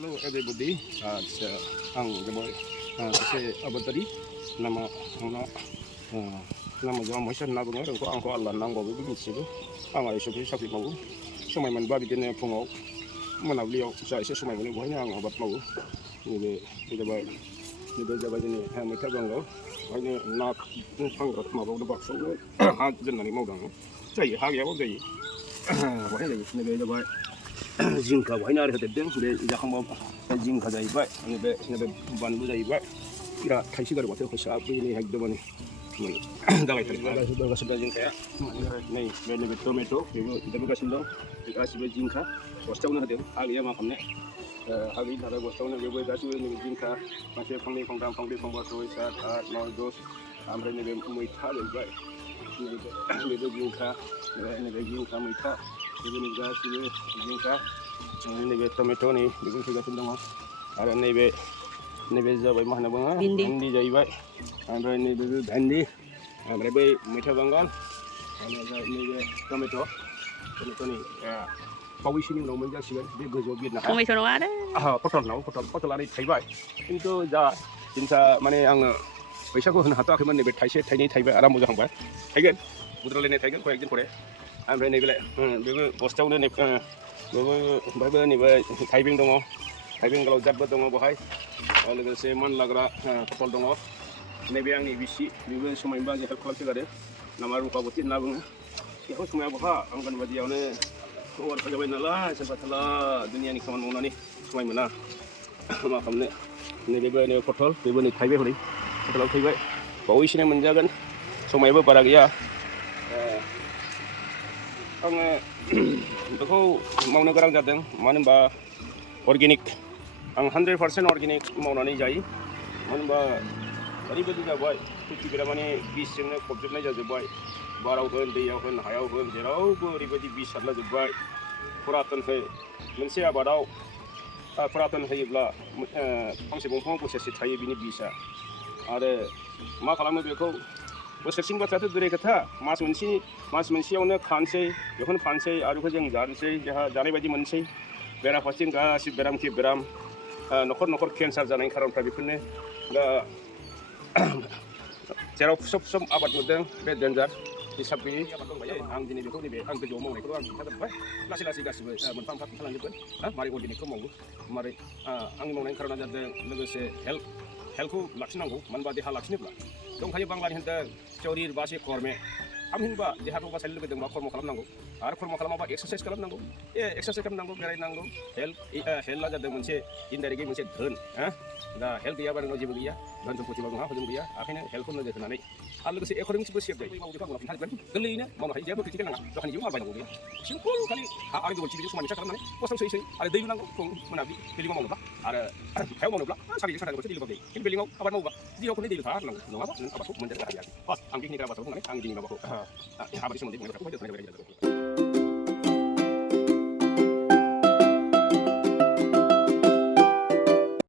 Hello everybody. Ang gamoy kasi abadari nama nama jam motion na bungo ko ang ko Allah nang go bi sigo ang ay so sapi mau sumay man babi dene pungo mana liyo sa isa sumay mo ni ang abat mau ni de ba ni de ba ni ha me ta bango ni nak phang rat ma bo do bak so ha jin na ni mau dang zai ha ya bo zai wa ni de ba Jinka why not at the dance with Yakamo Jinka Zaibai and the Banbu Zaibai. Ira Kaishiga water for sharp really had the money. Jinka, maybe tomato, the Bugashilo, the Ashiba Jinka, was told at them, Aliama from neck. Having had a was told away that you in Jinka, myself from me from down from the from what always had no those. I'm ready to make talent right. The Jinka, and the Jinka Mita. Ini guys ini jingka, ini be tomato ni, bikin sudah sendiri. Ada ni be zabai mana bang? Bindi jai bay. Ada ni be bindi, ada be mita banggan. Ada ni be tomato ni. Kau isi ni normal je sih, be gejol biar nak. Tomato ada? Potol ni thai bay. Itu dah jinsa mana yang पैसा को होना हाथ आखिर में नेबे थाइसे थाइने थाइबे आराम मोजां बाय थाइगोन बुद्राले ने थाइगोन खय एकदिन परे ओमफ्राय नैबेलाय बेबो बस्तायावनो नै बेबो ओमफ्रायबो नैबे थाइबें दङ थाइबें गोलाव जातबो दङ बहाय लोगोसे मानलाग्रा पटल दङ नैबे आंनि बिसि बेबो समायबा जे हेल्प खालामफैगारो नामा रुपाबती होनना बुङो बेखौ समाया बहा आंगन बादियावनो खबर फैबाय नालाय सोरबा थाला दुनियानि खामानि मावनानै समाय मोना मा खालामनो नैबेबो नै पटल बेबो नै थाइबाय हरै Kalau tiba, bau isinya menjaga, semua ibu para dia. Ang betul mau negara jadeng, mana ba organik, ang 100% organik mau nani jai, mana ba dari betul juga boy, tu kira mana bis yang kopjuk ni jadi boy, barau kan, dia kan, hayau kan, jerau kan, dari betul bis adalah jadi boy, kuratan hai, manusia barau, kuratan hai bela, pangsi bongkong proses hai bini bisa. Ada मा खालामो बेखौ बोसोरसिम बाथ्राथ' दुरै खोथा मास मोनसेयावनो खानसै बेखौनो फानसै आरो बेखौ जों जानोसै जोंहा जानाय बायदि मोनसै बेराफारसेथिं गासिबो बेराम न'खर केन्सार जानायनि खारनफ्रा बेफोरनो दा जेराव सब आबाद नुदों बे डेन्जार हिसाब गैयै आबाद दंबायो आं दिनै बेखौ नैबे आं गोजौआव मावनायखौ आं खिन्थाजोब्बाय लासै गासिबो मोनफा मोनफा खिन्थालांजोबगोन मारै अर्गेनिकखौ मावो मारै आंनि मावनायनि खारना जादों लोगोसे हेल्थखौ लाखिनांगौ मानोबा देहा लाखिनोब्ला दंखायो बांलानि होनदों शरीर बासे कर्मे थामहिनबा देहाखौ बासायनो लुगैदोंबा कर्म खालामनांगौ आरो कर्म खालामाबा एक्सारसाइज खालामनांगौ एक्सारसाइज खालामनांगौ बेरायनांगौ हेल्थआ जादों मोनसे इनडाइरेक्टलि मोनसे धोन दा हेल्थ गैयाबा नोंनाव जेबो गैया धोन सम्पतिबा नोंहा हजम गैया ओंखायनो हेल्थखौ नोजोर होनानै आरो लोगोसे इक'नमिक्सबो सेफ जायो मावनो बेखौ आं खिन्थाजोबगोन गोरलैयैनो मावनो हायो जेबो क्रिटिकेल नाङा दखाननि जेबो माल बायनांगौ गैया सिम्पोल खालि हा आरो गोबोरखिजों समान मिक्सार खालामनानै बस्थायाव सोयै आरो दै लुनांगौ फुं मोनाबिलि बिल्डिङाव मावनोब्ला आरो हायाव मावनोब्ला सारिजों साथाजोंसो दै लुबाबो जायो खिन्थु बिल्डिङाव आबाद मावोबा दैयाव खननै दै लुथारनांगौ नङाबा नों आबादखौ मोनजानो हाया आं बेखिनि बाथ्राखौ बुंनानै आं दिनैनि माबाखौ आबादनि सोमोन्दै बुंनाय बाथ्राखौ दोनथ'नाय जाबाय